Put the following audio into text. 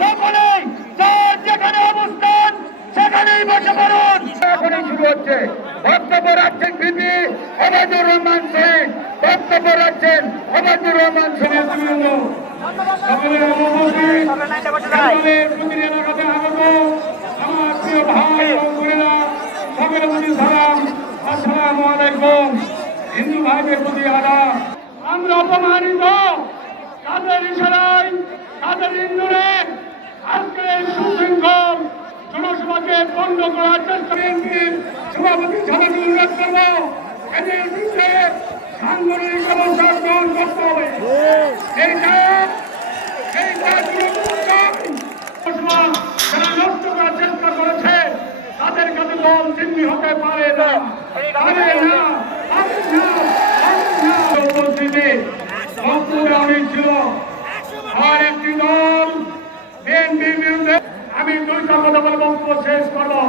সকলেই যার যেখানে অবস্থান সেখানেই বসে পড়ুন। এখনই শুরু হচ্ছে। বক্তব্য রাখছেন বিপি ওবায়দুর রহমান সিং, বক্তব্য রাখছেন ওবায়দুর রহমান সিং। সকলের উপস্থিত, সকলের প্রতি এলাকাতে আগত আমার প্রিয় ভাই এবং বোনেরা, সকলের প্রতি সালাম, আসসালামু আলাইকুম। হিন্দু ভাইদের প্রতি আদাব। আমরা অপমানিত, তাদের ইশারায়, তাদের ইন্ধনে আজকে সুশৃঙ্খল জনসভাকে পণ্ড করার চেষ্টা। বিএনপির সভাপতি সভাকে অনুরোধ করব, এদের বিরুদ্ধে সাংগঠনিক ব্যবস্থা গ্রহণ করতে হবে। যারা নষ্ট করার চেষ্টা করেছে তাদের কাছে দল চিহ্নি হতে পারে না, পারে না, পারে না, পারে না। উপস্থিতি বক্তব্য আমি ছিল আর একটি দল বিএনপির বিরুদ্ধে। আমি দুইটা কথা বলে বক্তব্য শেষ করবো।